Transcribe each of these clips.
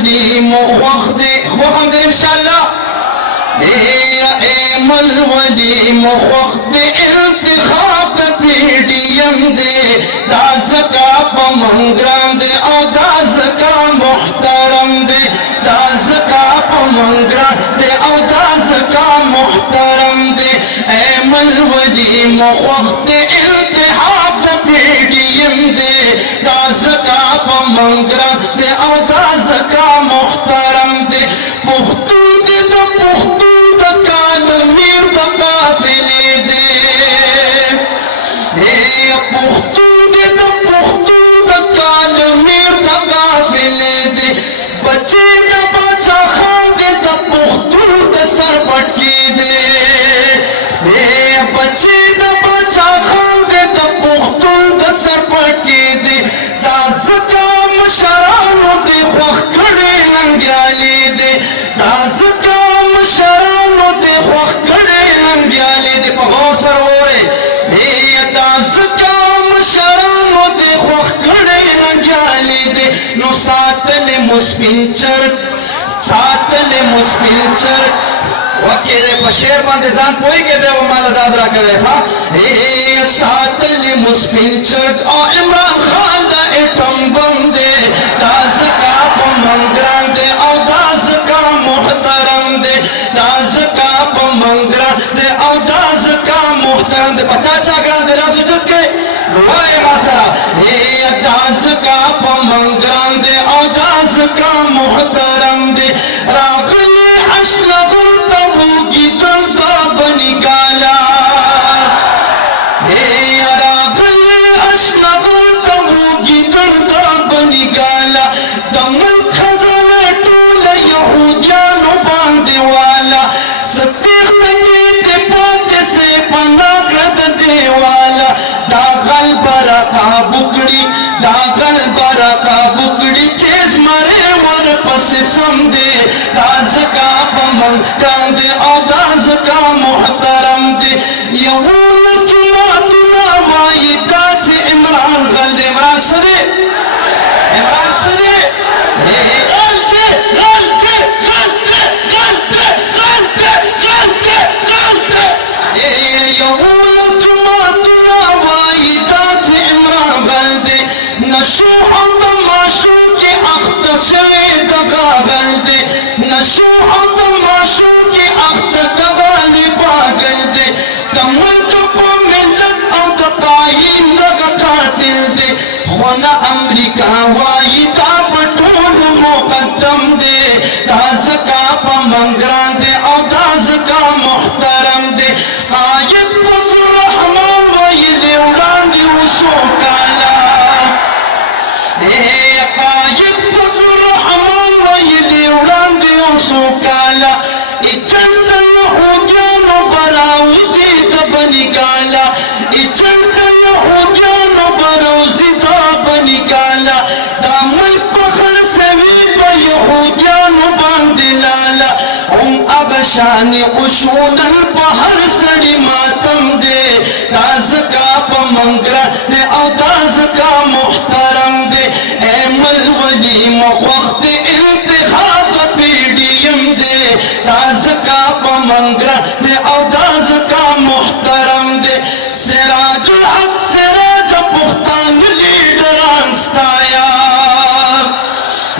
वली मुख्द हम इंशाअल्लाह मल वली मुख्द इंतखाब पीडीएम दे दास का पमंगराम दे और दास का मुहतरम दे दास का पमंगराम दे और दास का मुहतरम दे मल वली मुख्द इंतखाब पीडीएम दे दास का पमंगराम दे और दास का मुहतरम दे पुख्तू सातले मुस्पिंचर वकीले बशेर बांधे जान कोई के बे वो माला दादरा करे हाँ सातले मुस्पिंचर और इमरान खान दा एटम बम दे दास का पमंगरान दे और दास का मुहतरम दे दास का पमंगरान दे और दास का मुहतरम दे पचाचा ग्रां दे लाजू जुट के दुआए मासरा दास का पमंगरान दे और दास का मुहतरम दे रागले अशलगुल तबू की तलता बनी गाला रागले अशलगुल तबू की तलता बनी गाला दमल खजाना टूला यहूदियानो बांधे वाला सत्य नगे ते पाते से पना ग्रद दे वाला दागल बरका बुकड़ी दागल बरका बुकड़ी चेज मरे वर पसे समदे दास का पमंगराम दे और दास का मुहतरम दे यहून चुमा तुना वाई ताज इमरान गल इमरान सदे अमरीका वाई का पटोल मुकद्दम दे दास का पमंगरान दे और दास का मुहतरम दे आयत रहमान वाई ले उड़ान दे उसो काला आयत रहमान वाई ले उड़ान दे उसो काला इचंद यहूदियानो बराउजी तबनी काला इचंद यहूदियानो बराउजी निकाला दामल पखल सवी पर यहूदियानो बांधे लाला अब शान उशूनल पहर सड़ी मातम दे दास का पमंगरान दे और दास का मुहतरम दे मल वली मुख्द इंतखाब पीडीएम दे दास का पमंगरान दे और दास का मुहतरम दे सिराजुल हक सिराज पुख्तान लीडरान स्ताया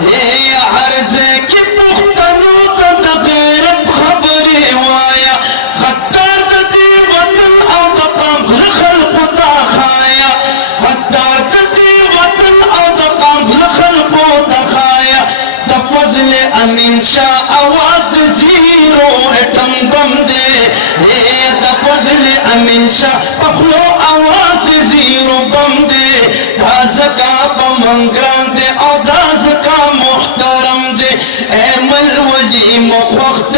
अर्ज़े की पुख्तनू तद गैरत खबरे वाया गद्दार दे वतन और तकम्बल खल्क़ुता खाया गद्दार दे वतन और तकम्बल खल्क़ुता खाया तफज़ले अमीन शाह आवाज़ जीरो एटम बम दे तफज़ले अमीन शाह पखलो आवाज़ जीरो बम दे दास का पमंगरान दे और दास का मुहतरम दे मल वली मुख्द